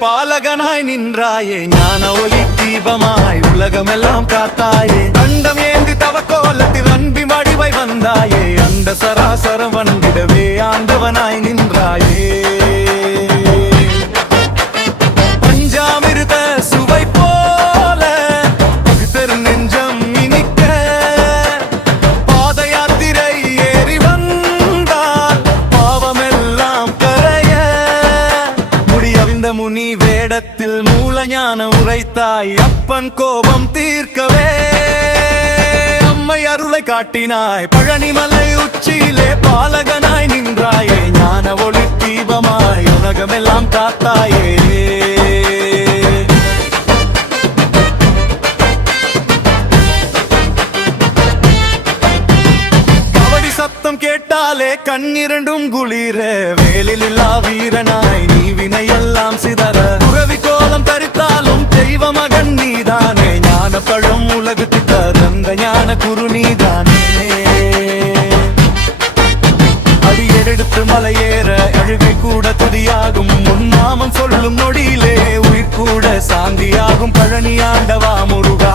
பாலகனாய் நின்றாயே, ஞான ஒளி தீபமாய் உலகமெல்லாம் காத்தாயே, கண்டம் ஏந்தி தவக்கோலத்தில் அன்பி வடிவை வந்தாயே, அந்த சராசரம் வந்திடவே ஆண்டவனாய் நின்றாயே. பஞ்சாமிருத சுவை போல பகுத்தர் நெஞ்சம் இனிக்க, பாத யாத்திரை ஏறி வந்தால் பாவமெல்லாம் கரைய, முடியவிந்த முனி வேடத்தில் மூலஞான உரைத்தாய், அப்பன் கோபம் தீர்க்கவே அம்மை அருளை காட்டினாய், பழனிமலை உச்சியிலே பாலகனாய் நின்றாயே, ஞான ஒளி தீபமாய் உலகமெல்லாம் காத்தாயே. கபடி சத்தம் கேட்டாலே கண்ணிரண்டும் குளிர, வேலில் இல்லா வீரனாய் நீ வினையெல்லாம் சிதற, துறவி கோலம் தரித்தாலும் தெய்வ மகன் நீதானே, ஞான பழம் உலகுக்கு தந்த ஞான குரு நீதானே. அடியெடுத்து மலையேற அழுகை கூட துதியாகும், உன்னாமம் சொல்லும் நொடியிலே உயிர் கூட சாந்தியாகும், பழனி ஆண்டவா முருகா.